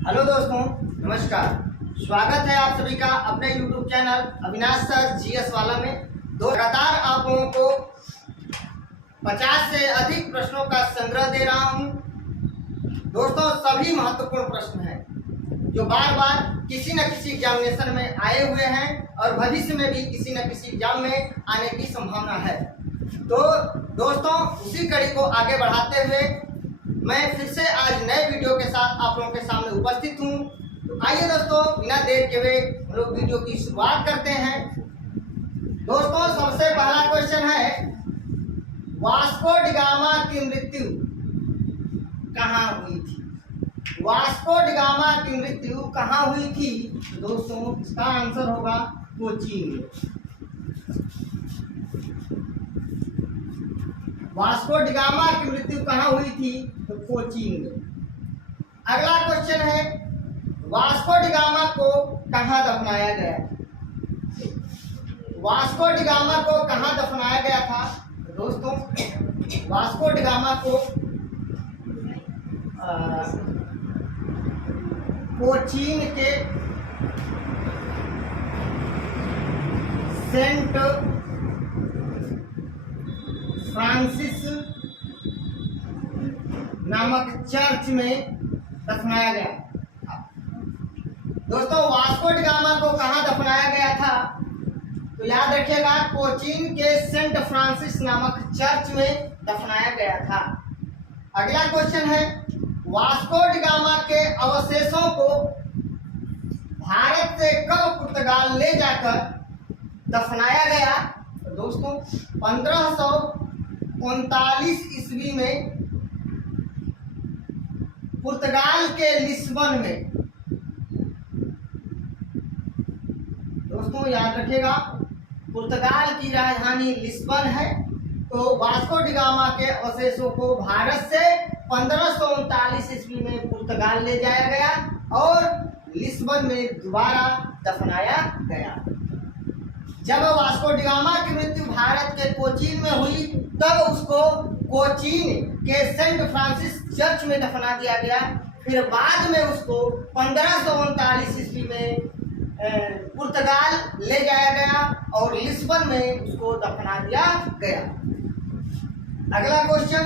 Hello दोस्तों, नमस्कार। स्वागत है आप सभी का अपने YouTube channel Avinash sir GS वाला में। लगातार आप लोगों को 50 से अधिक प्रश्नों का संग्रह दे रहा हूं। दोस्तों, सभी महत्वपूर्ण प्रश्न हैं जो बार बार किसी न किसी एग्जामिनेशन में आए हुए हैं और भविष्य में भी किसी न किसी एग्जाम में आने की संभावना है। तो दोस्तों, उसी कड़ी को आगे बढ़ाते हुए मैं फिर से आज नए वीडियो के साथ आप लोगों के सामने उपस्थित हूँ। तो आइए दोस्तों, बिना देर के हुए हम लोग वीडियो की शुरुआत करते हैं। दोस्तों, सबसे पहला क्वेश्चन है, वास्को डी गामा की मृत्यु कहाँ हुई थी? वास्को डी गामा की मृत्यु कहाँ हुई थी? तो दोस्तों, इसका आंसर होगा कोचीन में। वास्को डी गामा की मृत्यु कहाँ हुई थी? तो कोचीन में। अगला क्वेश्चन है, वास्को डी गामा को कहाँ दफनाया गया? वास्को डी गामा को कहाँ दफनाया गया था? दोस्तों, वास्को डी गामा को कोचीन के सेंट फ्रांसिस नामक चर्च में दफनाया गया। दोस्तों, वास्को डी गामा को कहाँ दफनाया गया था? तो याद रखिएगा, कोचीन के सेंट फ्रांसिस नामक चर्च में दफनाया गया था। अगला क्वेश्चन है, वास्को डी गामा के अवशेषों को भारत से कब पुर्तगाल ले जाकर दफनाया गया? तो दोस्तों, 1539 ईस्वी में पुर्तगाल के लिस्बन में। दोस्तों, याद रखिएगा, पुर्तगाल की राजधानी लिस्बन है। तो वास्को डी गामा के अवशेषों को भारत से 1539 ईस्वी में पुर्तगाल ले जाया गया और लिस्बन में दोबारा दफनाया गया। जब वास्को डी गामा की मृत्यु भारत के कोचीन में हुई, तब उसको कोचीन के सेंट फ्रांसिस चर्च में दफना दिया गया। फिर बाद में उसको 1539 ईस्वी में पुर्तगाल ले जाया गया और लिस्बन में उसको दफना दिया गया। अगला क्वेश्चन,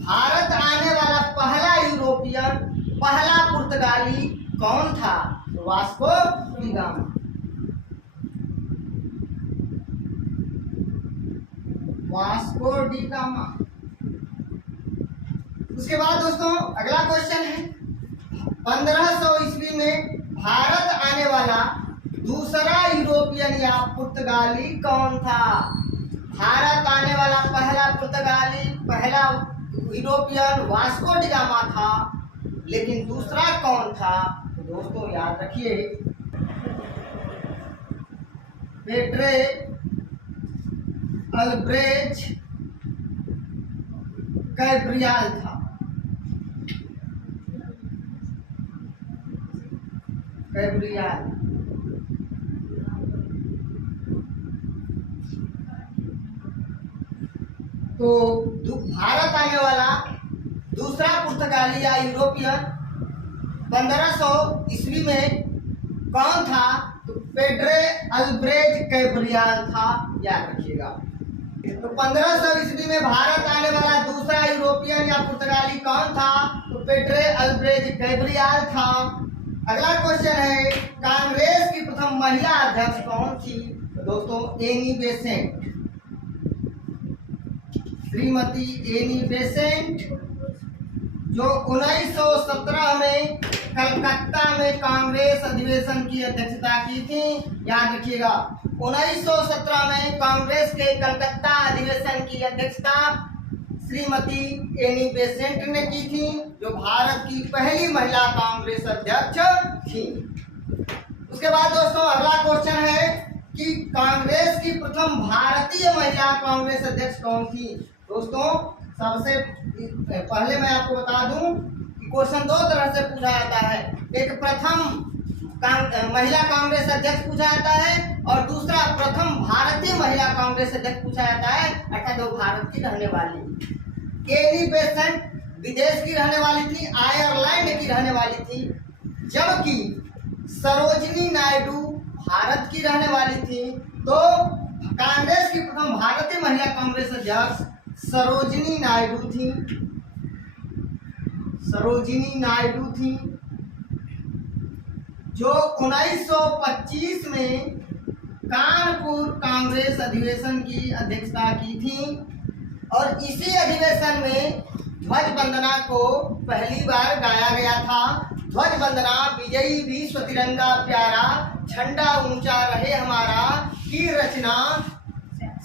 भारत आने वाला पहला यूरोपियन, पहला पुर्तगाली कौन था? Vasco D gamma. Vasco D gamma. उसके बाद दोस्तों, अगला क्वेश्चन है, 1500 ईस्वी में भारत आने वाला दूसरा यूरोपियन या पुर्तगाली कौन था? भारत आने वाला पहला पुर्तगाली, पहला यूरोपियन वास्को डी गामा था, लेकिन दूसरा कौन था? तो दोस्तों, याद रखिए, पेड्रे अल्ब्रेच कैब्रियाल था। कैब्रियाल। तो भारत आने वाला दूसरा पुर्तगाली या यूरोपियन 1500 ईस्वी में कौन था? तो पेड्रे अल्ब्रेच कैब्रियाल था। याद रखिएगा। तो 1500 ईस्वी में भारत आने वाला दूसरा यूरोपियन या पुर्तगाली कौन था? तो पेड्रे अल्ब्रेच कैब्रियाल था। अगला क्वेश्चन है, कांग्रेस की प्रथम महिला अध्यक्ष कौन थी? तो दोस्तों, Annie Besant. Shrimati Annie Besant, जो 1917 में कलकत्ता में कांग्रेस अधिवेशन की अध्यक्षता की थी। याद रखिएगा, 1917 में कांग्रेस के कलकत्ता अधिवेशन की अध्यक्षता श्रीमती एनी बेसेंट ने की थी, जो भारत की पहली महिला कांग्रेस अध्यक्ष थी। उसके बाद दोस्तों, अगला क्वेश्चन है कि कांग्रेस की प्रथम भारतीय महिला कांग्रेस अध्यक्ष कौन थी? दोस्तों, सबसे पहले मैं आपको बता दूं कि क्वेश्चन दो तरह से पूछा जाता है। एक प्रथम महिला कांग्रेस अध्यक्ष पूछा जाता है और दूसरा प्रथम भारतीय महिला कांग्रेस अध्यक्ष पूछा जाता है, अर्थात वो भारत की रहने वाली। एनी बेसेंट विदेश की रहने वाली थी, आयरलैंड की रहने वाली थी, जबकि सरोजिनी नायडू भारत की रहने वाली थी। तो कांग्रेस की प्रथम भारतीय महिला कांग्रेस अध्यक्ष सरोजिनी नायडू थी, जो 1925 में कानपुर कांग्रेस अधिवेशन की अध्यक्षता की थी और इसी अधिवेशन में ध्वज वंदना को पहली बार गाया गया था। ध्वज वंदना विजयी विश्व तिरंगा प्यारा झंडा ऊंचा रहे हमारा की रचना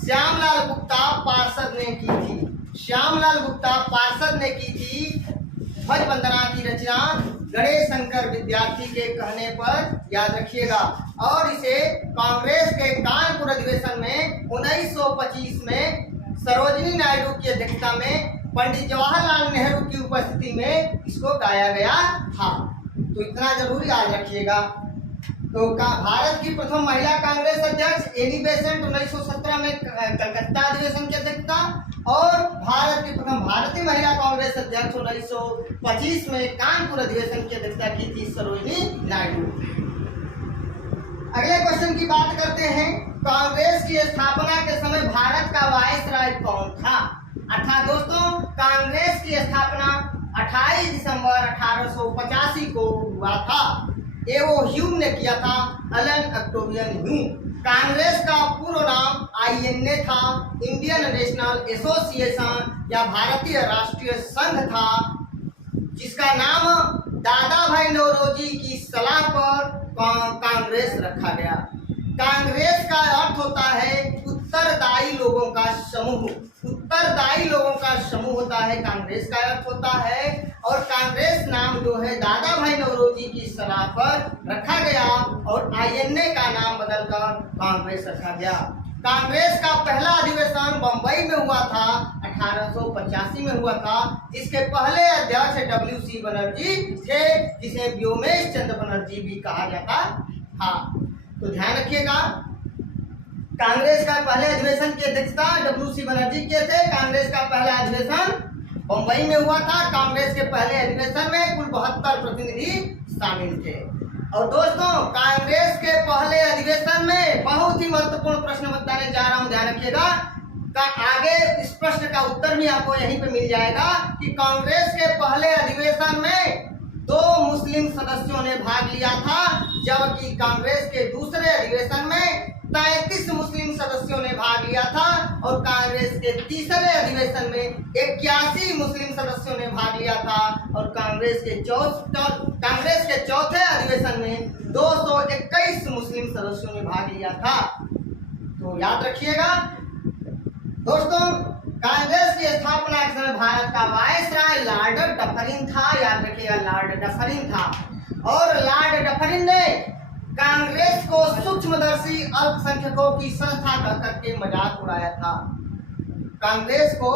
श्यामलाल गुप्ता पार्षद ने की थी। श्यामलाल गुप्ता पार्षद ने की थी ध्वज वंदना की रचना गणेश शंकर विद्यार्थी के कहने पर, याद रखिएगा। और इसे कांग्रेस के कानपुर अधिवेशन में 1925 में सरोजिनी नायडू की अध्यक्षता में पंडित जवाहरलाल नेहरू की उपस्थिति में इसको गाया गया था। तो इतना जरूर याद रखिएगा। तो भारत की प्रथम महिला कांग्रेस अध्यक्ष एनी बेसेंट 1917 में कलकत्ता अधिवेशन की अध्यक्षता और भारत की प्रथम भारतीय महिला कांग्रेस अध्यक्ष 1925 में कानपुर अधिवेशन की अध्यक्षता की थी सरोजिनी नायडू। अगले क्वेश्चन की बात करते हैं। कांग्रेस की स्थापना के समय भारत का वायसराय कौन था? अर्थात दोस्तों, कांग्रेस की स्थापना 28 दिसंबर 1885 को हुआ था। एवो ह्यूम ने किया था, एलन ऑक्टेवियन ह्यूम। कांग्रेस का पूर्व नाम INA था, इंडियन नेशनल एसोसिएशन या भारतीय राष्ट्रीय संघ था, जिसका नाम दादा भाई नौरोजी की सलाह पर कांग्रेस रखा गया। कांग्रेस का अर्थ होता है उत्तरदायी लोगों का समूह। उत्तरदायी लोगों का समूह होता है कांग्रेस का अर्थ होता है। और कांग्रेस नाम जो है दादा भाई नौरोजी की सलाह पर रखा गया और INA का नाम बदलकर कांग्रेस रखा गया। कांग्रेस का पहला अधिवेशन बंबई में हुआ था, 1885 में हुआ था, जिसके पहले अध्यक्ष WC बनर्जी थे, जिसे व्योमेश चंद्र बनर्जी भी कहा जाता था। तो ध्यान रखिएगा, कांग्रेस का पहले अधिवेशन की अध्यक्षता WC बनर्जी किए थे। कांग्रेस का पहला अधिवेशन बंबई में हुआ था। कांग्रेस के पहले अधिवेशन में कुल 72 प्रतिनिधि शामिल थे। और दोस्तों, कांग्रेस के पहले अधिवेशन में बहुत ही महत्वपूर्ण प्रश्न बताने जा रहा हूं, ध्यान रखिएगा। आगे इस प्रश्न का उत्तर भी आपको यहीं पे मिल जाएगा कि कांग्रेस के पहले अधिवेशन में 2 मुस्लिम सदस्यों ने भाग लिया था, जबकि कांग्रेस के दूसरे अधिवेशन में 33 मुस्लिम सदस्यों ने भाग लिया था और कांग्रेस के तीसरे अधिवेशन में 81 मुस्लिम सदस्यों ने भाग लिया था और कांग्रेस के चौथे अधिवेशन में 221 मुस्लिम सदस्यों ने भाग लिया था। तो याद रखिएगा दोस्तों, कांग्रेस की स्थापना के समय भारत का वायसराय लॉर्ड डफरिन था। याद रखिएगा, लॉर्ड डफरिन था। और लॉर्ड डफरिन ने कांग्रेस को सूक्ष्मदर्शी अल्पसंख्यकों की संस्था कह करके मजाक उड़ाया था। कांग्रेस को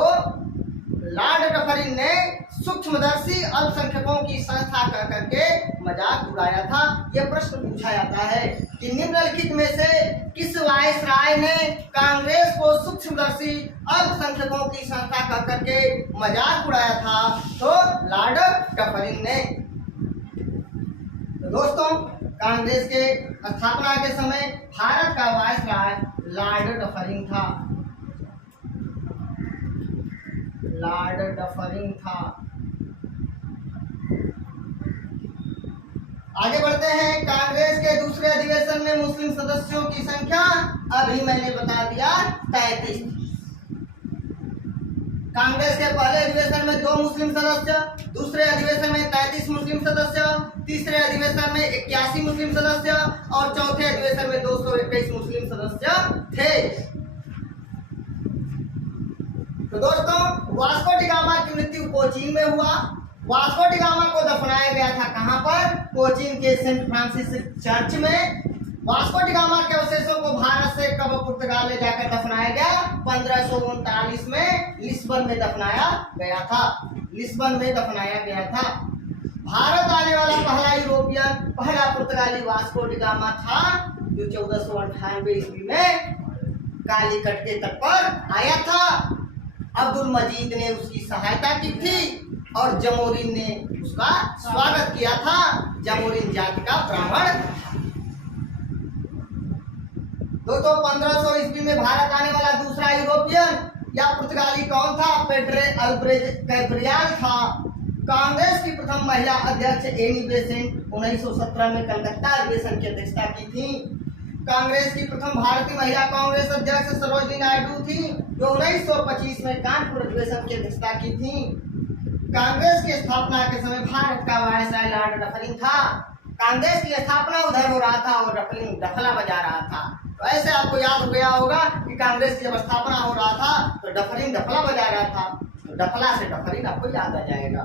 लॉर्ड डफरिन ने सूक्ष्मदर्शी अल्पसंख्यकों की संस्था कह करके मजाक उड़ाया था। यह प्रश्न पूछा जाता है कि निम्नलिखित में से किस वायसराय ने कांग्रेस को सूक्ष्मदर्शी अल्पसंख्यकों की संस्था कह करके मजाक उड़ाया था? तो लॉर्ड डफरिन ने। तो दोस्तों, कांग्रेस के स्थापना के समय भारत का वायसराय लॉर्ड डफरिन था। लॉर्ड डफरिन था। आगे बढ़ते हैं। कांग्रेस के दूसरे अधिवेशन में मुस्लिम सदस्यों की संख्या अभी मैंने बता दिया 33। कांग्रेस के पहले अधिवेशन में 2 मुस्लिम सदस्य, दूसरे अधिवेशन में 33 मुस्लिम सदस्य, तीसरे अधिवेशन में 81 मुस्लिम सदस्य और चौथे अधिवेशन में 221 मुस्लिम सदस्य थे। तो दोस्तों, वास्को डी गामा की मृत्यु कोचीन में हुआ। वास्को डी गामा को दफनाया गया था कहां पर? कोचीन के सेंट फ्रांसिस चर्च में। वास्को डी गामा के अवशेषों को भारत से कब पुर्तगाल ले जाकर दफनाया गया? 1539 में लिस्बन में दफनाया गया था। लिस्बन में दफनाया गया था। भारत आने वाला पहला यूरोपियन, पहला पुर्तगाली वास्को डी गामा था, जो 1498 ईस्वी में कालीकट के तट पर आया था। अब्दुल मजीद ने उसकी सहायता की थी और जमोरिन ने उसका स्वागत किया था। जमोरिन जाति का ब्राह्मण। दोस्तों 1500 ईस्वी में भारत आने वाला दूसरा यूरोपियन या पुर्तगाली कौन था? पेड्रे अल्ब्रेज कैब्रियल था। कांग्रेस की प्रथम महिला अध्यक्ष एनी बेसेंट 1917 में कलकत्ता अधिवेशन की अध्यक्षता की थी। कांग्रेस की प्रथम भारतीय महिला कांग्रेस अध्यक्ष सरोजिनी नायडू थी, जो 1925 में कानपुर अधिवेशन की अध्यक्षता की थी। कांग्रेस की स्थापना के समय भारत का वायसराय लॉर्ड डफरिन था। कांग्रेस की स्थापना उधर हो रहा था और डफरिन डफला बजा रहा था। तो ऐसे आपको याद हो गया होगा कि कांग्रेस की जब स्थापना हो रहा था तो डफरिन डफला बजा रहा था। तो डफला से डफरिन आपको याद आ जाएगा।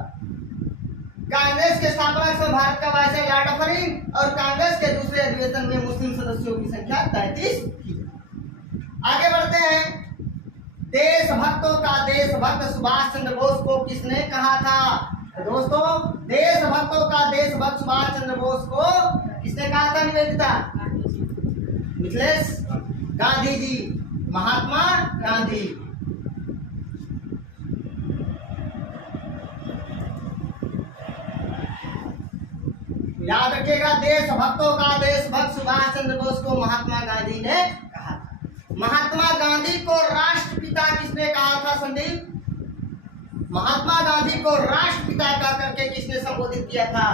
कांग्रेस के स्थापना के समय भारत का वायसराय लॉर्ड डफरिन और कांग्रेस के दूसरे अधिवेशन में मुस्लिम सदस्यों की संख्या 33 थी। आगे बढ़ते हैं। देशभक्तों का देशभक्त सुभाष चंद्र बोस को किसने कहा था? तो दोस्तों देशभक्तों का देशभक्त सुभाष चंद्र बोस को किसने कहा था? निवेदिता मिथिलेश गांधी जी, महात्मा गांधी। याद रखिएगा, देशभक्तों का देशभक्त सुभाष चंद्र बोस को महात्मा गांधी ने कहा था। महात्मा गांधी को राष्ट्रपिता किसने कहा था? संदीप, महात्मा गांधी को राष्ट्रपिता का करके किसने संबोधित किया था?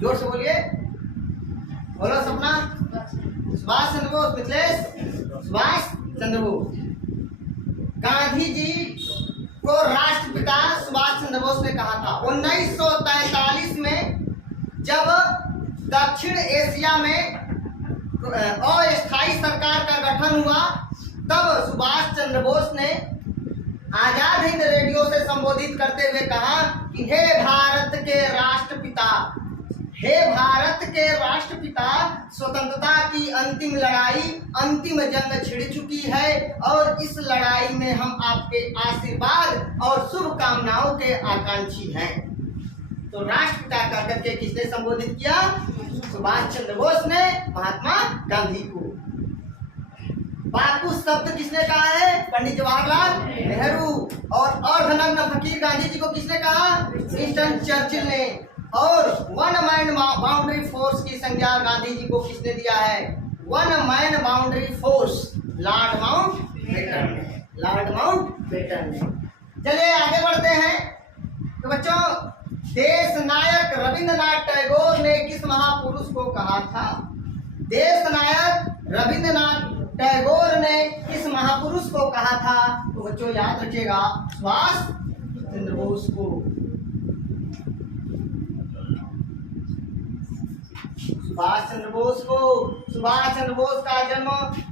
जोर से बोलिए, बोलो सपना। सुभाष चंद्र बोस। मिथिलेश, सुभाष चंद्र बोस। गांधी जी को राष्ट्रपिता सुभाष चंद्र बोस ने कहा था। 1943 में जब दक्षिण एशिया में अस्थायी सरकार का गठन हुआ, तब सुभाष चंद्र बोस ने आजाद हिंद रेडियो से संबोधित करते हुए कहा कि हे भारत के राष्ट्रपिता, हे भारत के राष्ट्रपिता, स्वतंत्रता की अंतिम लड़ाई, अंतिम जंग छिड़ चुकी है और इस लड़ाई में हम आपके आशीर्वाद और शुभकामनाओं के आकांक्षी हैं। तो राष्ट्रपिता का करके किसने संबोधित किया? सुभाष चंद्र बोस ने महात्मा गांधी को। बापू शब्द किसने कहा है? पंडित जवाहरलाल नेहरू। और अर्धनग्न फकीर गांधी जी को किसने कहा? विंस्टन चर्चिल ने। और वन मैन बाउंड्री फोर्स की संज्ञा गांधी जी को किसने दिया है? One man boundary force Lord Mountbatten ने। लॉर्ड माउंटबेटन ने। चलिए आगे बढ़ते हैं। तो बच्चों, देश नायक रविंद्रनाथ टैगोर ने किस महापुरुष को कहा था? देश नायक रविंद्रनाथ टैगोर ने किस महापुरुष को कहा था? तो बच्चों याद रखिएगा, सुभाष चंद्र बोस को। सुभाष चंद्र बोस को। सुभाष चंद्र बोस का जन्म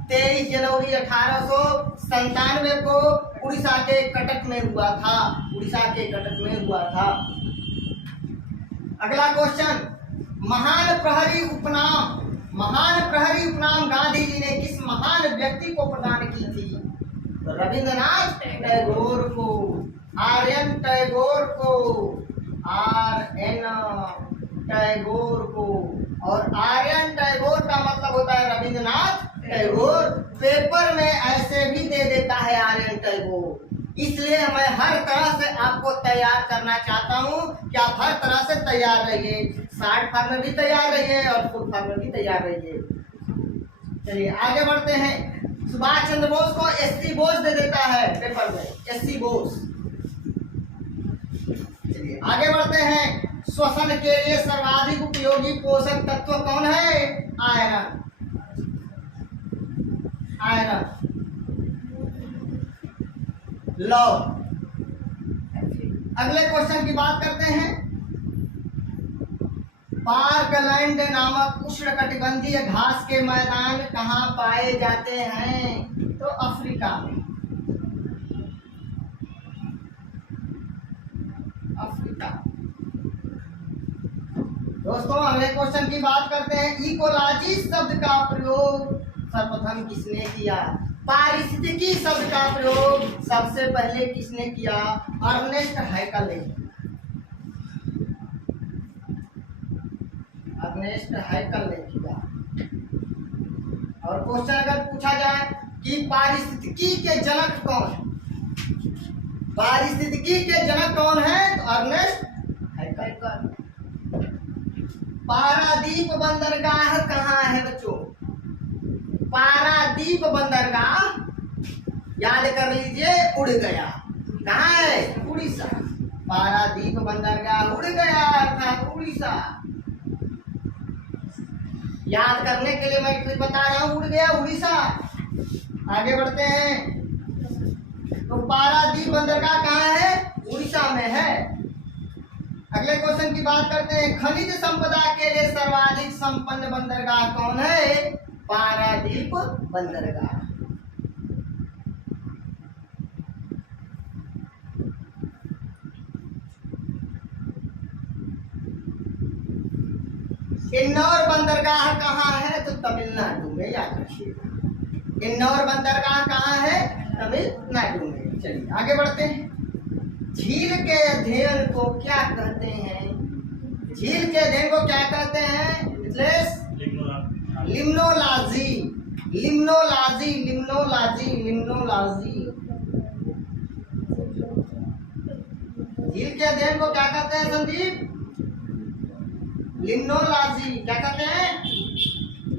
23 जनवरी 1897 को उड़ीसा के कटक में हुआ था। उड़ीसा के कटक में हुआ था। अगला क्वेश्चन, महान प्रहरी उपनाम गांधी जी ने किस महान व्यक्ति को प्रदान की थी? तो रविंद्रनाथ टैगोर को, आर्यन टैगोर को, आर.एन. टैगोर को। और आर्यन टैगोर का मतलब होता है रविंद्रनाथ टैगोर। पेपर में ऐसे भी दे देता है आर्यन टैगोर, इसलिए मैं हर तरह से आपको तैयार करना चाहता हूं कि आप हर तरह से तैयार रहिए। शॉर्ट फॉर्म में भी तैयार रहिए और फुल फॉर्म में भी तैयार रहिए। चलिए आगे बढ़ते हैं। सुभाष चंद्र बोस को एससी बोस दे देता है पेपर में, एससी बोस। चलिए आगे बढ़ते हैं। श्वसन के लिए सर्वाधिक उपयोगी पोषक तत्व कौन है? आयरन। आयरन। लो, अगले क्वेश्चन की बात करते हैं। पार्कलैंड नामक उष्णकटिबंधीय घास के मैदान कहाँ पाए जाते हैं? तो अफ्रीका में। अफ्रीका। दोस्तों अगले क्वेश्चन की बात करते हैं। इकोलॉजी शब्द का प्रयोग सर्वप्रथम किसने किया? पारिस्थितिकी शब्द का प्रयोग सबसे पहले किसने किया? अर्नेस्ट हैकल ने। अर्नेस्ट हैकल ने किया। और क्वेश्चन अगर पूछा जाए कि पारिस्थितिकी के जनक कौन है, पारिस्थितिकी के जनक कौन है? तो अर्नेस्ट हैकेल। पारादीप बंदरगाह कहाँ है बच्चों? पारादीप बंदरगाह याद कर लीजिए, उड़ गया। कहाँ है? उड़ीसा। पारादीप बंदरगाह उड़ गया अर्थात उड़ीसा। याद करने के लिए मैं कुछ बता रहा हूँ, उड़ गया उड़ीसा। आगे बढ़ते हैं। तो पारादीप बंदरगाह कहाँ है? उड़ीसा में है। अगले क्वेश्चन की बात करते हैं। खनिज संपदा के लिए सर्वाधिक संपन्न बंदरगाह कौन है? पारादीप बंदरगाह। इंदौर बंदरगाह कहाँ है? तो तमिलनाडु में, याद रखिएगा। इंदौर बंदरगाह कहाँ है? तमिलनाडु में। चलिए आगे बढ़ते हैं। झील के अध्ययन को क्या कहते हैं? झील के अध्ययन को क्या कहते हैं? लिम्नोलॉजी। Limnology, limnology, limnology. झील के अध्ययन को क्या कहते हैं संदीप? लिम्नोलॉजी। क्या कहते हैं?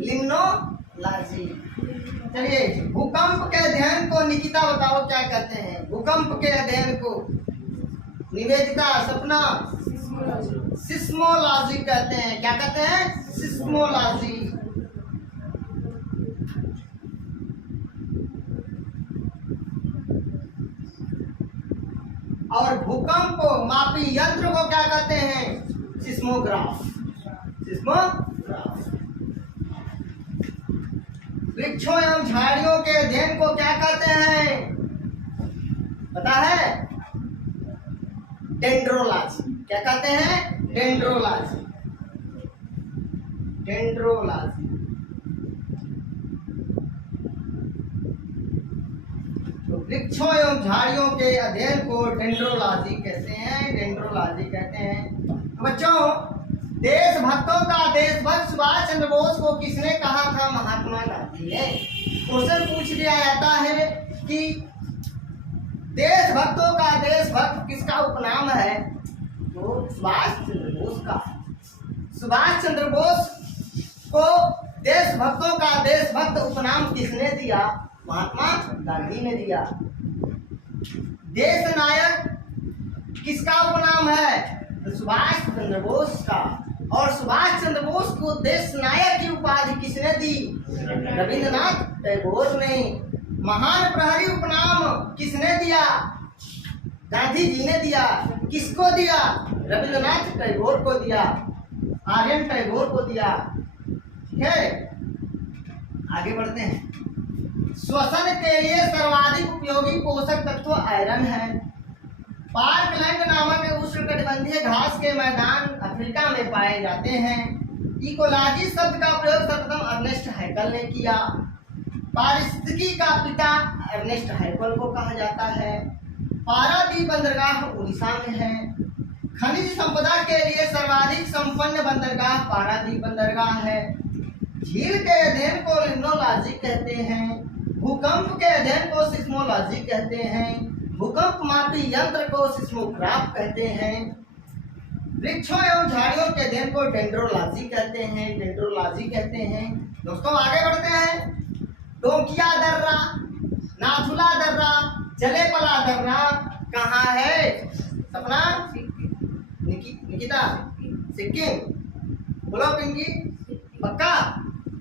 लिम्नोलॉजी। चलिए, भूकंप के अध्ययन को निकिता बताओ क्या कहते हैं? भूकंप के अध्ययन को निवेदिता, सपना? सिस्मोलॉजी कहते हैं। क्या कहते हैं? सिस्मोलॉजी। और भूकंप मापी यंत्र को क्या कहते हैं? सिस्मोग्राफ। सिस्मोग्राफ। वृक्षों एवं झाड़ियों के अध्ययन को क्या कहते हैं? पता है? डेंड्रोलॉजी। क्या कहते हैं? डेंड्रोलॉजी। डेंड्रोलॉजी। तो वृक्षों एवं झाड़ियों के अध्ययन को डेंड्रोलॉजी कहते हैं। डेंड्रोलॉजी कहते हैं। तो बच्चों, देशभक्तों का देशभक्त सुभाष चंद्र बोस को किसने कहा था? महात्मा गांधी ने। क्वेश्चन पूछ लिया जाता है कि देशभक्तों का देशभक्त किसका उपनाम है? तो सुभाष चंद्र बोस का। सुभाष चंद्र बोस को देशभक्तों का देशभक्त उपनाम किसने दिया? महात्मा गांधी ने दिया। देश नायक किसका उपनाम है? तो सुभाष चंद्र बोस का। और सुभाष चंद्र बोस को देश नायक की उपाधि किसने दी? रविंद्रनाथ टैगोर ने। महान प्रहरी उपनाम किसने दिया? गांधी जी ने दिया। किसको दिया? रविंद्रनाथ टैगोर को दिया, आर्यन टैगोर को दिया। ठीक है, आगे बढ़ते हैं। श्वसन के लिए सर्वाधिक उपयोगी पोषक तत्व आयरन है। पार्कलैंड नामक उष्णकटिबंधीय घास के मैदान अफ्रीका में पाए जाते हैं। इकोलॉजी शब्द का प्रयोग सर्वप्रथम अर्नेस्ट हैकेल ने किया। पारिस्थितिकी का पिता अर्नेस्ट हैकेल को कहा जाता है। पारादीप बंदरगाह उड़ीसा में है। खनिज संपदा के लिए सर्वाधिक संपन्न बंदरगाह पारादीप बंदरगाह है। झील के अध्ययन को लिम्नोलॉजी कहते हैं। भूकंप के अध्ययन को सिस्मोलॉजी कहते हैं। भूकंप मापी यंत्र को सिस्मोग्राफ कहते हैं। वृक्षों एवं झाड़ियों के अध्ययन को डेंड्रोलॉजी कहते हैं। डेंड्रोलॉजी कहते हैं। दोस्तों आगे बढ़ते हैं। डोंकिया दर्रा, नाथुला दर्रा, जलेपला दर्रा कहाँ है? सपना? निकिता? सिक्किम। बोलो पिंकी? पक्का?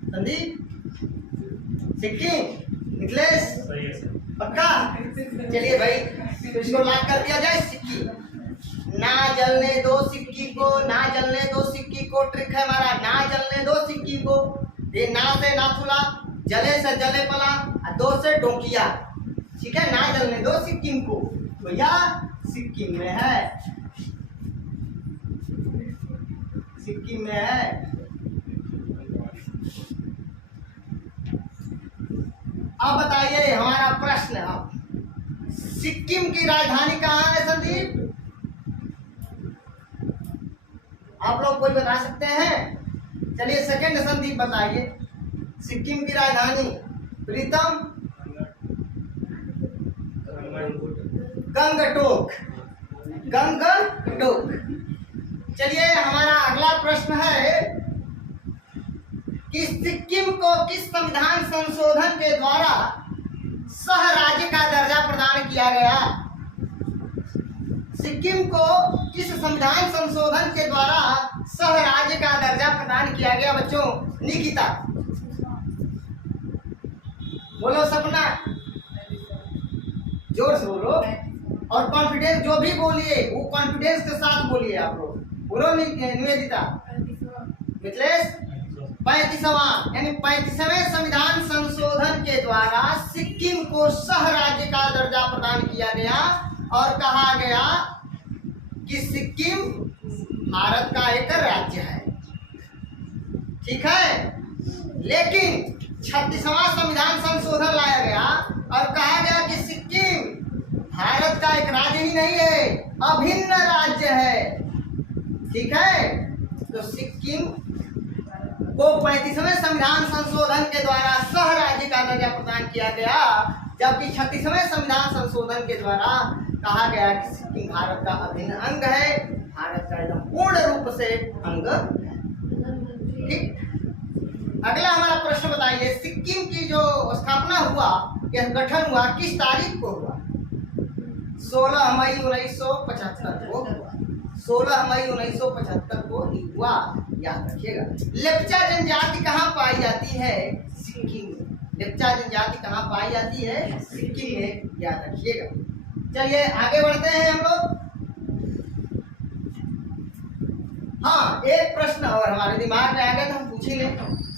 संदीप? सिक्किम? निखिलेश? पक्का? चलिए भाई, तो इसको लॉक कर दिया जाए। सिक्की। ना जलने दो सिक्की को, ना जलने दो सिक्की को। ट्रिक है हमारा, ना जलने दो सिक्की को। ये ना से नाथुला, जले से जलेपला, दो से डोंकिया। ठीक है, ना जलने दो सिक्किम को। तो यह सिक्किम में है। सिक्किम में है। अब बताइए हमारा प्रश्न। अब सिक्किम की राजधानी कहाँ है संदीप? आप लोग कोई बता सकते हैं? चलिए सेकंड संदीप बताइए। सिक्किम की राजधानी? प्रीतम? गंगटोक। गंगटोक। चलिए हमारा अगला प्रश्न है कि सिक्किम को किस संविधान संशोधन के द्वारा सह राज्य का दर्जा प्रदान किया गया? सिक्किम को किस संविधान संशोधन के द्वारा सह राज्य का दर्जा प्रदान किया गया? बच्चों, निकिता बोलो, सपना जोर से बोलो और कॉन्फिडेंस, जो भी बोलिए वो कॉन्फिडेंस के साथ बोलिए। आप लोग बोलो। निवेदिता, मिथिलेश, 35वां यानी 35वें संविधान संशोधन के द्वारा सिक्किम को सह राज्य का दर्जा प्रदान किया गया और कहा गया कि सिक्किम भारत का एक राज्य है। ठीक है, लेकिन 36वां संविधान संशोधन लाया गया और कहा गया कि सिक्किम भारत का एक राज्य ही नहीं है, अभिन्न राज्य है। ठीक है, तो सिक्किम को 35वें संविधान संशोधन के द्वारा सह राज्य का दर्जा प्रदान किया गया, जबकि 36वें संविधान संशोधन के द्वारा कहा गया कि सिक्किम भारत का अभिन्न अंग है, भारत का एकदम पूर्ण रूप से अंग है। ठीक, अगला हमारा प्रश्न बताइए, सिक्किम की जो स्थापना हुआ, यह गठन हुआ किस तारीख को हुआ? 16 मई 1975 को हुआ। 16 मई 1975 को ही हुआ, याद रखिएगा। लेप्चा जनजाति कहाँ पाई जाती है? सिक्किम में। लेप्चा जनजाति कहाँ पाई जाती है? सिक्किम में, याद रखिएगा। चलिए आगे बढ़ते हैं हम लोग। हाँ, एक प्रश्न और हमारे दिमाग में आ गया तो हम पूछेंगे,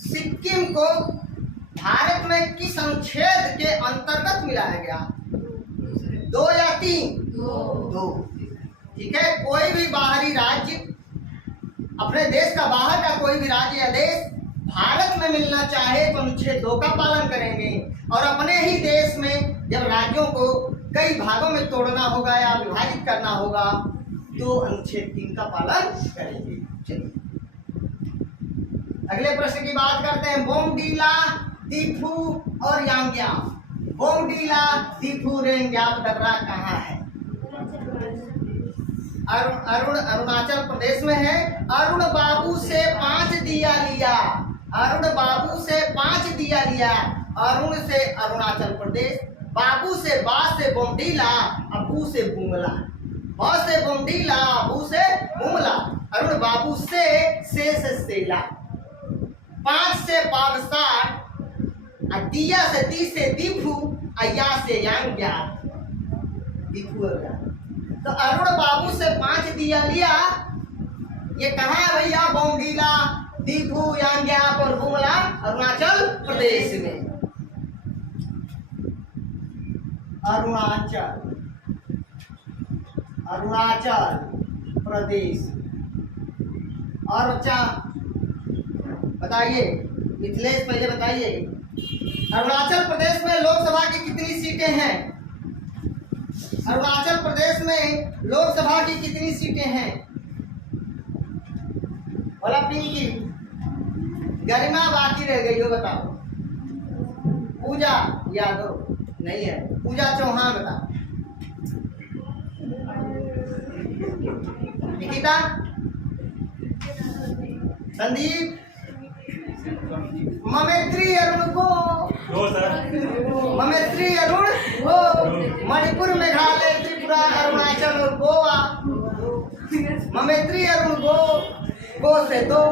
सिक्किम को भारत में किस अनुच्छेद के अंतर्गत मिलाया गया? 2 या 3? 2। ठीक है, कोई भी बाहरी राज्य, अपने देश का बाहर का कोई भी राज्य या देश भारत में मिलना चाहे तो अनुच्छेद 2 का पालन करेंगे, और अपने ही देश में जब राज्यों को कई भागों में तोड़ना होगा या विभाजित करना होगा तो अनुच्छेद 3 का पालन करेंगे। चलिए अगले प्रश्न की बात करते हैं। बोमडीला, दीफू और यांग्याम। बोमडीला, दीफू, यांग्याम दर्रा कहाँ है? अरुणाचल प्रदेश में है। अरुण बाबू से 5 दिया लिया। अरुण बाबू से 5 दिया लिया। अरुण से अरुणाचल प्रदेश, बाबू से बा से बोमडीला, अबू से बुमला। बा से बोमडीला, अबू से बुमला। अरुण बाबू से सेला। 5 से बागसाट, दिया से दी से दीफू, अया से यांग्या। दीफू हो गया। तो अरुण बाबू से 5 दिया लिया, ये कहाँ है भैया? बोमडीला, दीफू, यांग्याप और बुमला, अरुणाचल प्रदेश में। अरुणाचल प्रदेश। और बच्चा बताइए, मिथिलेश पहले बताइए, अरुणाचल प्रदेश में लोकसभा की कितनी सीटें हैं? अरुणाचल प्रदेश में लोकसभा की कितनी सीटें हैं? बोला पिंकी। गरिमा बाकी रह गई हो, बताओ। पूजा यादव नहीं है, पूजा चौहान बताओ। निकिता, संदीप, ममेत्री अरुण को, ममेत्री अरुण को, मणिपुर, मेघालय, त्रिपुरा, अरुणाचल और गोवा। ममेत्री अरुण गो से 2,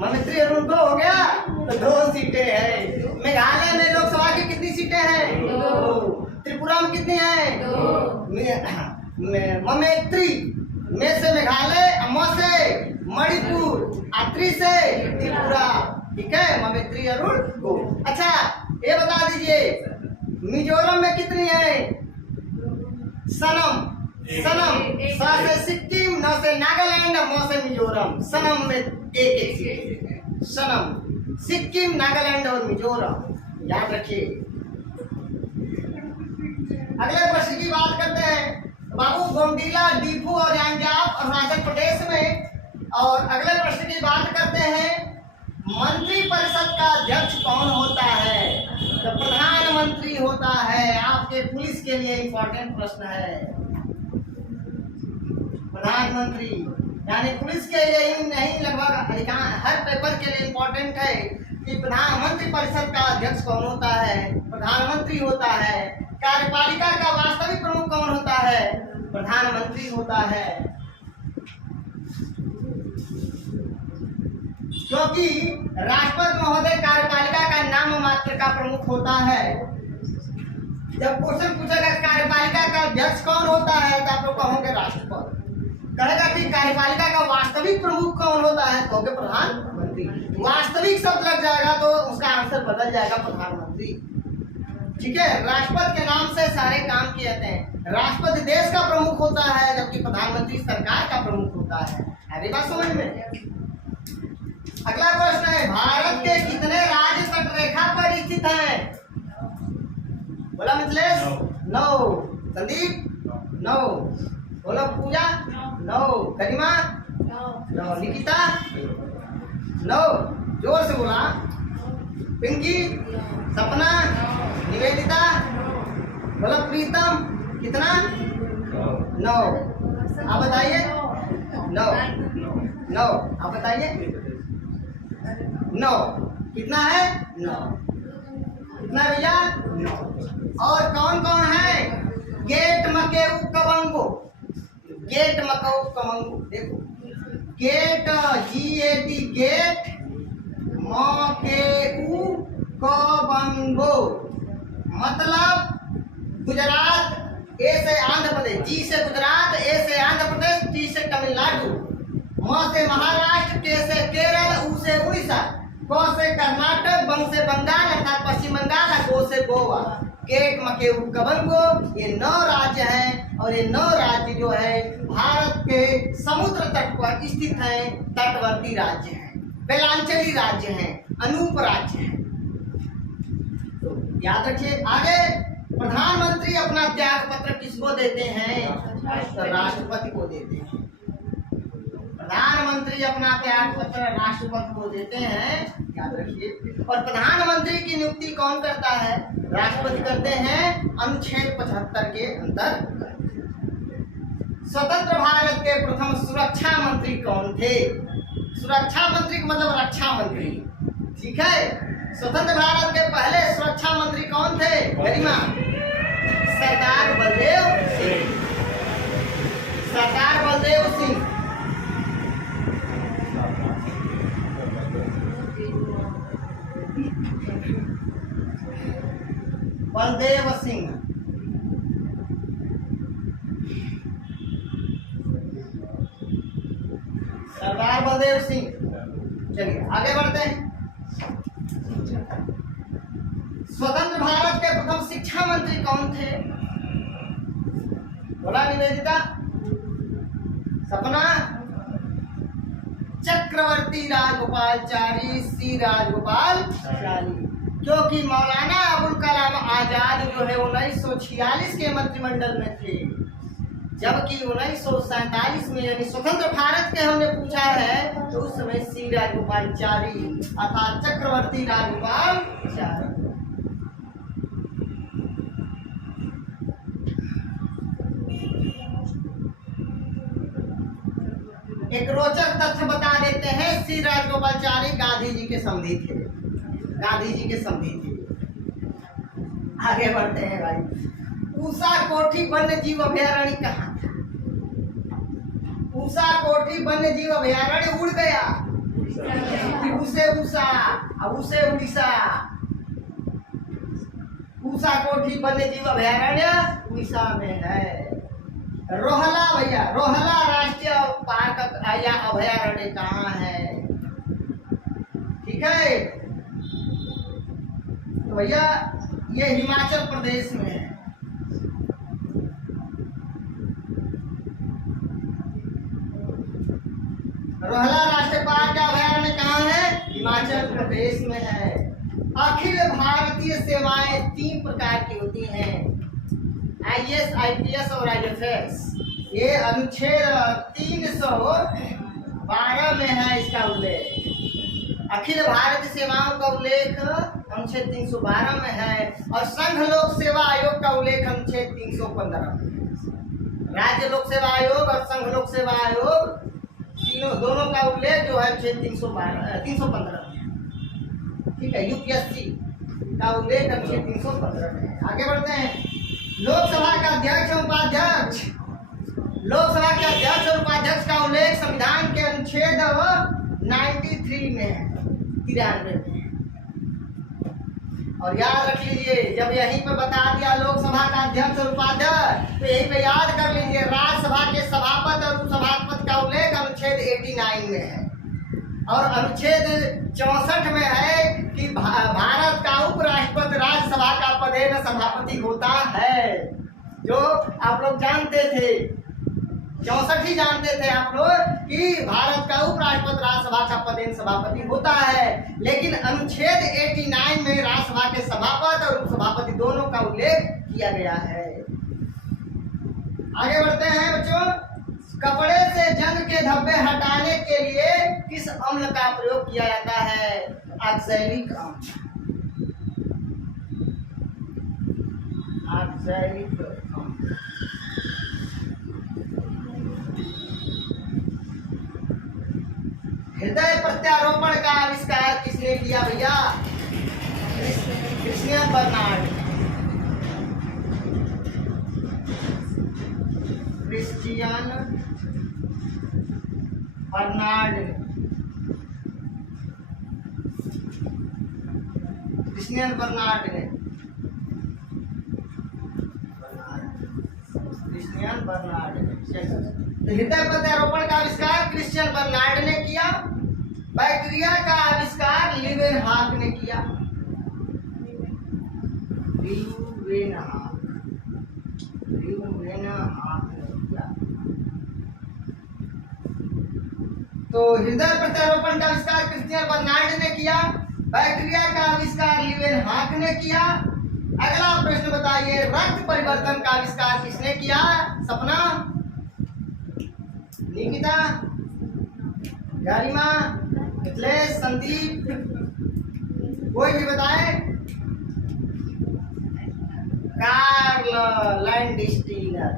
ममेत्री अरुण गो हो गया तो 2 सीटें हैं। मेघालय में लोकसभा की कितनी सीटें हैं? 2। त्रिपुरा में कितनी हैं? ममेत्री में से मेघालय, म से मणिपुर, अत्री से त्रिपुरा। ठीक है, ममेत्री अरुण गो। अच्छा ये बता दीजिए, मिजोरम में कितनी है? सनम। स से सिक्किम, न से नागालैंड, म से मिजोरम। सनम में एक सीट है। सनम, सिक्किम, नागालैंड और मिजोरम, याद रखिए। अगले प्रश्न की बात करते हैं। बाबू, बोमडीला, दीफू और यांग्याप अरुणाचल प्रदेश में। और अगले प्रश्न की बात करते हैं, मंत्री परिषद का अध्यक्ष कौन होता है? तो प्रधानमंत्री होता है। आपके पुलिस के लिए इंपॉर्टेंट प्रश्न है। प्रधानमंत्री यानी पुलिस के लिए ही नहीं, लगभग अधिकांश हर पेपर के लिए इंपॉर्टेंट है कि प्रधानमंत्री परिषद का अध्यक्ष कौन होता है। प्रधानमंत्री होता है। कार्यपालिका का वास्तविक प्रमुख कौन होता है। प्रधानमंत्री होता है। क्योंकि राष्ट्रपति महोदय कार्यपालिका का नाम मात्र का प्रमुख होता है। जब क्वेश्चन पूछेगा कार्यपालिका का अध्यक्ष कौन होता है तो आप लोग कहोगे राष्ट्रपति। कहेगा कि कार्यपालिका का वास्तविक प्रमुख कौन होता है, कहोगे प्रधानमंत्री। वास्तविक शब्द लग जाएगा तो उसका आंसर बदल जाएगा प्रधानमंत्री। ठीक है, राष्ट्रपति के नाम से सारे काम किए जाते हैं। राष्ट्रपति देश का प्रमुख होता है जबकि प्रधानमंत्री सरकार का प्रमुख होता है। अरे बात समझ में। अगला प्रश्न है, भारत के कितने राज्य तटरेखा पर स्थित हैं। बोला मिथिलेश? 9। संदीप? 9। बोलो पूजा? 9। करीमा? 9। निकिता? 9। जोर से बोला। पिंकी? सपना? निवेदिता? बोलो प्रीतम? कितना? 9। आप बताइए। 9। आप बताइए। 9 कितना है? 9 कितना भैया? 9। और कौन कौन है? गेट मकेउ कबंगो। गेट मकेउ कबंगो देखो, गेट GAT गेट मकेउ कबंगो मतलब गुजरात, ए से आंध्र प्रदेश, जी से गुजरात, ए से आंध्र प्रदेश, टी से तमिलनाडु, म से महाराष्ट्र, के से केरल, उ से उड़ीसा, क से कर्नाटक, बंग से बंगाल अर्थात पश्चिम बंगाल, गो से गोवा। गेट मकेउ कबंगो ये 9 राज्य हैं और ये 9 राज्य जो है भारत के समुद्र तट पर स्थित हैं। तटवर्ती राज्य हैं, बेलांचली राज्य हैं, अनूप राज्य हैं। तो याद रखिए। आगे, प्रधानमंत्री अपना त्याग पत्र किसको देते हैं? तो राष्ट्रपति को देते हैं। प्रधानमंत्री अपना त्याग पत्र राष्ट्रपति को देते हैं, याद रखिए। और प्रधानमंत्री की नियुक्ति कौन करता है? राष्ट्रपति करते हैं अनुच्छेद 75 के अंतर्गत। स्वतंत्र भारत के प्रथम सुरक्षा मंत्री कौन थे? सुरक्षा मंत्री का मतलब रक्षा मंत्री। ठीक है, स्वतंत्र भारत के पहले सुरक्षा मंत्री कौन थे? गरिमा? सरदार बलदेव सिंह। सरदार बलदेव सिंह। बलदेव सिंह। सरदार बलदेव सिंह। चलिए आगे बढ़ते हैं। स्वतंत्र भारत के प्रथम शिक्षा मंत्री कौन थे? बोला निवेदिता? सपना? चक्रवर्ती राजगोपालचारी, सी राजगोपालचारी। क्योंकि मौलाना अबुल कलाम आजाद जो है 1946 के मंत्रिमंडल में थे, जबकि 1947 में यानी स्वतंत्र भारत के हमने पूछा है तो उस समय सी राजगोपालचारी अर्थात चक्रवर्ती राजगोपालचारी। एक रोचक तथ्य बता देते हैं, सी राजगोपालचारी गांधी जी के समधी थे। गांधी जी के समधी थे। आगे बढ़ते हैं भाई। ऊषा कोठी वन्य जीव अभयारण्य कहाँ था? ऊषा कोठी वन्य जीव अभयारण्य उड़ गया। उसे ऊषा अब उसे उड़ीसा। ऊषा कोठी वन्य जीव अभयारण्य उड़ीसा में है। रोहला भैया, रोहला राष्ट्रीय पार्क या अभयारण्य कहाँ है? ठीक है, तो भैया ये हिमाचल प्रदेश में है। रोहला राष्ट्रीय पार्क का अभयारण्य कहाँ है? हिमाचल प्रदेश में है। अखिल भारतीय सेवाएं 3 प्रकार की होती हैं, IAS, IPS और IFS। ये अनुच्छेद 312 में है इसका उल्लेख। अखिल भारतीय सेवाओं का उल्लेख अनुच्छेद 312 में है और संघ लोक सेवा आयोग का उल्लेख अनुच्छेद 315 में है। राज्य लोक सेवा आयोग और संघ लोक सेवा आयोग तीनों दोनों का उल्लेख जो है अनुच्छेद 315 में है। ठीक है, यूपीएससी का उल्लेख अनुच्छेद 315 में है। आगे बढ़ते हैं। लोकसभा का अध्यक्ष और उपाध्यक्ष, लोकसभा के अध्यक्ष और उपाध्यक्ष का उल्लेख संविधान के अनुच्छेद 93 में है, 93 में। और याद रख लीजिए, जब यहीं पे बता दिया लोकसभा का अध्यक्ष और उपाध्यक्ष, तो यहीं पे याद कर लीजिए राज्यसभा के सभापति और उपसभापति का उल्लेख अनुच्छेद 89 में है। और अनुच्छेद 64 में है कि भारत का उपराष्ट्रपति राज्यसभा का पदेन सभापति होता है, जो आप लोग जानते थे। 64 ही जानते थे आप लोग कि भारत का उपराष्ट्रपति राज्यसभा का पदेन सभापति होता है, लेकिन अनुच्छेद 89 में राज्यसभा के सभापति और उपसभापति दोनों का उल्लेख किया गया है। आगे बढ़ते हैं बच्चों। कपड़े से जंग के धब्बे हटाने के लिए किस अम्ल का प्रयोग किया जाता है? ऑक्सैलिक अम्ल। ऑक्सैलिक अम्ल। हृदय प्रत्यारोपण का आविष्कार किसने किया भैया? Christian Barnard. क्रिश्चियन बर्नार्ड ने, क्रिश्चियन बर्नार्ड ने, क्रिश्चियन बर्नार्ड ने। तो हृदय प्रत्यारोपण का आविष्कार क्रिश्चियन बर्नार्ड ने किया। बैक्टीरिया का आविष्कार लीवेनहॉक ने किया। लीवेनहॉक ने किया। तो हृदय प्रत्यारोपण का आविष्कार क्रिश्चियन बर्नार्ड ने किया। बैक्टीरिया का आविष्कार लीवेनहॉक ने किया। अगला प्रश्न बताइए, रक्त परिवर्तन का आविष्कार किसने किया? सपना, निकिता, गरिमा, मिथिलेश, संदीप, कोई भी बताए? कार्ल लैंडस्टीलर।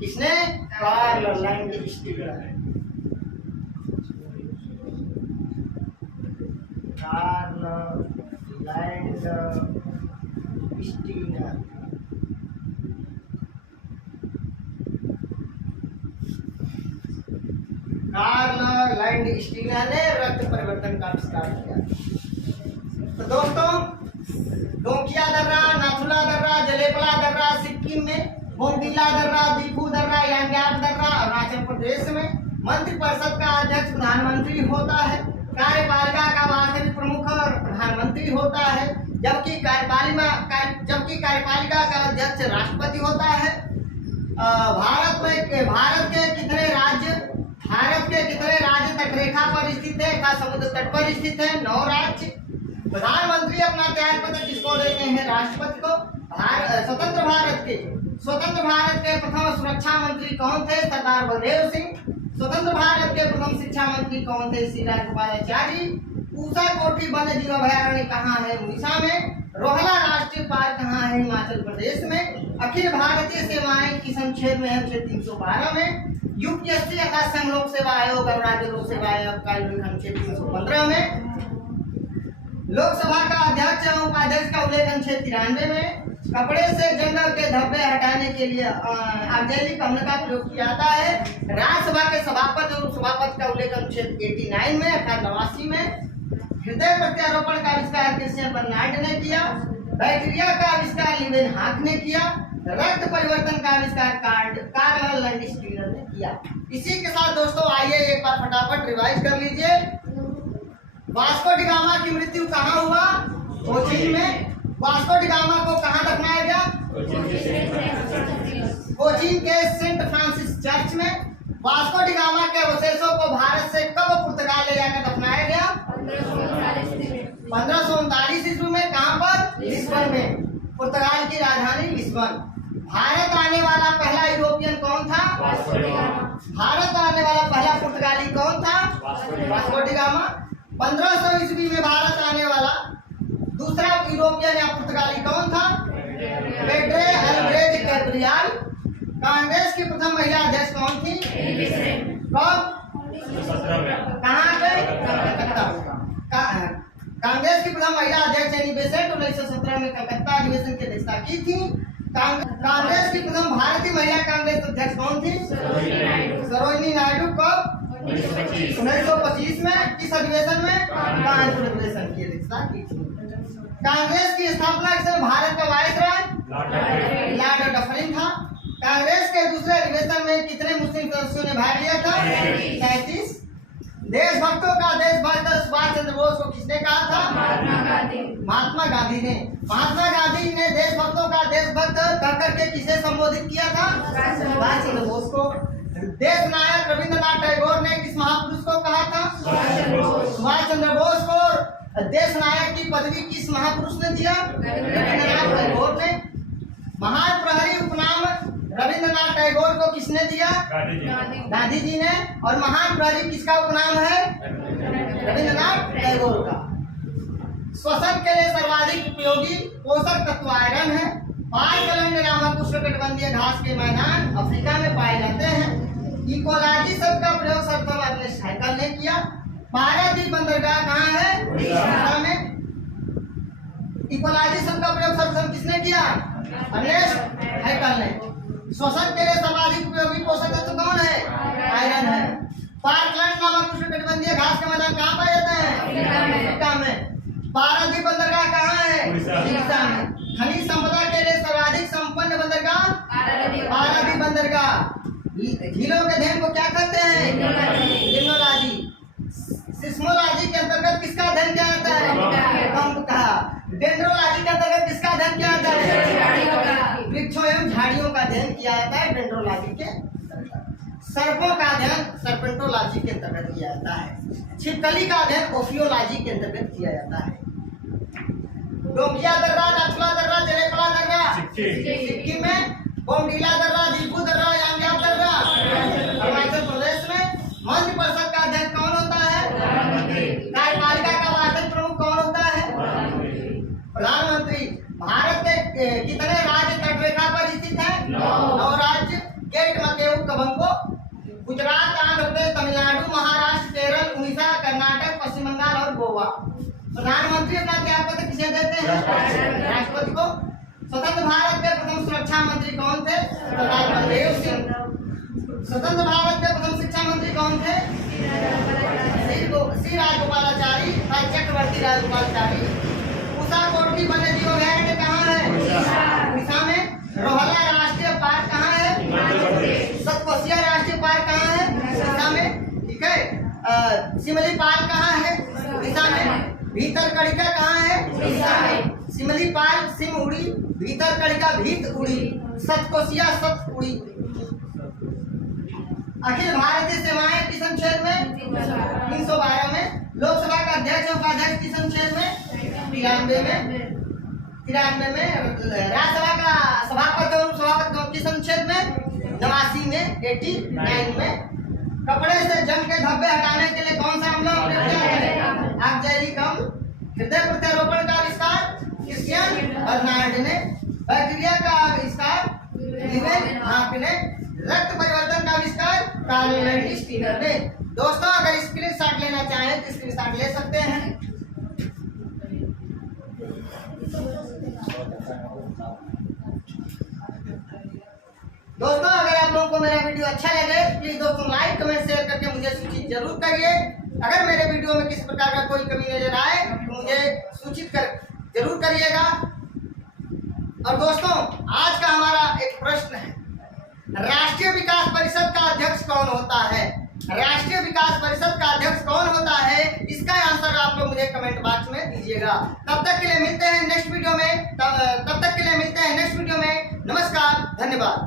किसने? कार्ल लैंडस्टीलर। कार्ल लैंडस्टीलर। कार्ल लैंडस्टीलर ने रक्त परिवर्तन का आविष्कार किया। तो दोस्तों, डोंकिया दर्रा, नाथुला दर्रा, जलेपला दर्रा सिक्किम में, बोमडिला दर्रा, दीपू दर्रा, यांग्याप दर्रा अरुणाचल प्रदेश में। मंत्रिपरिषद का अध्यक्ष प्रधानमंत्री होता है। कार्यपालिका का वास्तविक प्रमुख और प्रधानमंत्री होता है, जबकि कार्यपालिका का अध्यक्ष राष्ट्रपति होता है। भारत के कितने राज्य तटरेखा पर स्थित है तथा समुद्र तट पर स्थित है? 9 राज्य। प्रधानमंत्री अपना त्यागपत्र किसको देते हैं? राष्ट्रपति को। स्वतंत्र भारत के प्रथम सुरक्षा मंत्री कौन थे? सरदार बलदेव सिंह। स्वतंत्र भारत के प्रथम शिक्षा मंत्री कौन थे? श्री राजगोपालाचारी। ऊषा कोठी वन्य जीव अभयारण्य कहाँ है? उड़ीसा में। रोहला राष्ट्रीय पार्क कहाँ है? हिमाचल प्रदेश में। अखिल भारतीय सेवाएं किस अनुच्छेद में है? अनुच्छेद 312 में। यूपीएससी अर्थात संघ लोक सेवा आयोग और राज्य लोक सेवा आयोग का अनुच्छेद 315 में। लोकसभा का अध्यक्ष एवं उपाध्यक्ष का उल्लेख अनुच्छेद 93 में। कपड़े से जंगल के धब्बे हटाने के लिए ऑक्सैलिक अम्ल का प्रयोग किया जाता है। राज्यसभा के सभापति और उपसभापति का उल्लेख अनुच्छेद 89 में अर्थात 89 में। हृदय प्रत्यारोपण का आविष्कार क्रिश्चियन बर्नार्ड ने किया। बैक्टीरिया का आविष्कार लीवेनहॉक ने किया। रक्त परिवर्तन का आविष्कार कार्ल लैंडस्टीलर ने किया। इसी के साथ दोस्तों आइए एक बार फटाफट रिवाइज कर लीजिए। वास्को डी गामा की मृत्यु कहाँ हुआ? कोचीन में। वास्को डी गामा को कहाँ दफनाया गया? कोचीन के सेंट फ्रांसिस चर्च में। वास्को डी गामा के अवशेषों को भारत से कब पुर्तगाल ले जाकर दफनाया गया? 1539 ईस्वी में। कहाँ पर? लिस्बन में, पुर्तगाल की राजधानी लिस्बन। भारत आने वाला पहला यूरोपियन कौन था? भारत आने वाला पहला पुर्तगाली कौन था? Vasco D gamma. 1500 ईस्वी में भारत आने वाला दूसरा यूरोपियन या पुर्तगाली कौन था? पेड्रे अल्ब्रेज कैब्रियल। कांग्रेस की प्रथम महिला अध्यक्ष कौन थी? कब? कहाँ पे? कलकत्ता। कांग्रेस की प्रथम महिला अध्यक्ष एनी बेसेंट 1917 में कलकत्ता अधिवेशन की अध्यक्षता की थी। कांग्रेस की प्रथम भारतीय महिला कांग्रेस अध्यक्ष कौन थी? सरोजिनी नायडू। कब? 1925 में। किस अधिवेशन में? कानपुर अधिवेशन की अध्यक्षता की थी। कांग्रेस की स्थापना के समय भारत का वायसराय लॉर्ड डफरिन था। कांग्रेस के दूसरे अधिवेशन में कितने मुस्लिम सदस्यों ने भाग लिया था? 37। देशभक्तों का देशभक्त सुभाष चंद्र बोस को किसने कहा था? महात्मा गांधी ने। महात्मा गांधी ने देशभक्तों का देशभक्त कहकर के किसे संबोधित किया था? सुभाष चंद्र बोस को। देश नायक रविंद्रनाथ टैगोर ने किस महापुरुष को कहा था? सुभाष चंद्र बोस को। देश नायक की पदवी किस महापुरुष ने दिया? रविंद्रनाथ टैगोर ने। महान प्रहरी उपनाम रविंद्रनाथ टैगोर को किसने दिया? गांधी जी ने। और महान प्रहरी किसका उपनाम है? रविंद्रनाथ टैगोर का। श्वसन के लिए सर्वाधिक उपयोगी पोषक तत्व आयरन है। पार्कलैंड नामक उष्णकटिबंधीय घास के मैदान अफ्रीका में पाए जाते हैं। इकोलॉजी शब्द का प्रयोग सर्वप्रथम अर्नेस्ट हैकल ने किया। पारादीप बंदरगाह कहाँ है? उड़ीसा में। इकोलॉजी शब्द का प्रयोग सर्वप्रथम किसने किया? अर्नेस्ट हैकल ने। श्वसन के लिए सर्वाधिक उपयोगी पोषक तत्व कौन है? आयरन है। पार्कलैंड नामक उष्णकटिबंधीय घास के मैदान कहाँ पाए जाते हैं? अफ्रीका में। पारादीप बंदरगाह कहाँ है? उड़ीसा में। खनिज संपदा के लिए सर्वाधिक संपन्न बंदरगाह? पारादीप बंदरगाह। झीलों के अध्ययन को क्या कहते हैं? लिम्नोलॉजी। सिस्मोलॉजी के अंतर्गत किसका अध्ययन किया जाता है? भूकंप का। डेंड्रोलॉजी के अंतर्गत किसका अध्ययन किया जाता है? वृक्षों एवं झाड़ियों का अध्ययन किया जाता है डेंड्रोलॉजी के। सर्पों का अध्ययन सर्पेंटोलॉजी के अंतर्गत किया जाता है। छिपकली का अध्ययन ओफियोलॉजी के अंतर्गत किया जाता है। डोंगिया दर्रा, नाथुला दर्रा, जलेपला दर्रा सिक्किम में। बोमडीला दर्रा, दीपू दर्रा, यांग्याप दर्रा अरुणाचल प्रदेश में। मंत्रि परिषद का अध्यक्ष कौन होता है? कार्यपालिका का वार्षिक प्रमुख कौन होता है? प्रधानमंत्री। भारत के कितने राज्य तटरेखा पर स्थित है? 9 राज्य। गेट मकेउ कबंको। गुजरात, आंध्र प्रदेश, तमिलनाडु, महाराष्ट्र, केरल, उड़ीसा, कर्नाटक, पश्चिम बंगाल और गोवा। प्रधानमंत्री अपना त्यागपत्र किसे देते हैं? राष्ट्रपति को। स्वतंत्र भारत के प्रथम सुरक्षा मंत्री कौन थे? सरदार बलदेव सिंह। स्वतंत्र भारत के प्रथम शिक्षा मंत्री कौन थे? श्री राजगोपालाचारी, चक्रवर्ती राजगोपालाचारी। उषा कोटली वन्य जीव अभयारण्य कहाँ है? उड़ीसा में। रोहला राष्ट्रीय पार्क कहाँ है? सतकोसिया राष्ट्रीय पार्क कहाँ है? उड़ीसा में। ठीक है। सिमली पाल कहाँ है? उड़ीसा में। भीतरकनिका कहाँ है? उड़ीसा में। सिमली पाल सिम उड़ी, भीतरकनिका भीत उड़ी, सतकोसिया सत उड़ी। अखिल भारतीय सेवाएं किस अनुच्छेद में? 312 में। लोकसभा का अध्यक्ष और उपाध्यक्ष किस अनुच्छेद में? 93 में। 93 में। राज्यसभा का सभापति और उपसभापति किस अनुच्छेद में? 89 में। 89 में। कपड़े से जंग के धब्बे हटाने के लिए कौन सा अम्ल प्रयोग किया है? ऑक्जेलिकम। हृदय प्रत्यारोपण का आविष्कार क्रिस्टियन बर्नार्ड ने। बैक्टीरिया का आविष्कार लिवेन हाफ ने। रक्त परिवर्तन का आविष्कार कार्ल लैंडिस स्टीनर ने। दोस्तों, अगर स्क्रीनशॉट लेना चाहें तो स्क्रीनशॉट ले सकते हैं। दोस्तों, अगर आप लोगों को मेरा वीडियो अच्छा लगे प्लीज दोस्तों लाइक कमेंट शेयर करके मुझे सूचित जरूर करिए। अगर मेरे वीडियो में किसी प्रकार का कोई कमी नजर आए तो मुझे सूचित जरूर करिएगा। और दोस्तों, आज का हमारा एक प्रश्न है, राष्ट्रीय विकास परिषद का अध्यक्ष कौन होता है? राष्ट्रीय विकास परिषद का अध्यक्ष कौन होता है? इसका आंसर आप लोग मुझे कमेंट बॉक्स में दीजिएगा। तब तक के लिए मिलते हैं नेक्स्ट वीडियो में। नमस्कार, धन्यवाद।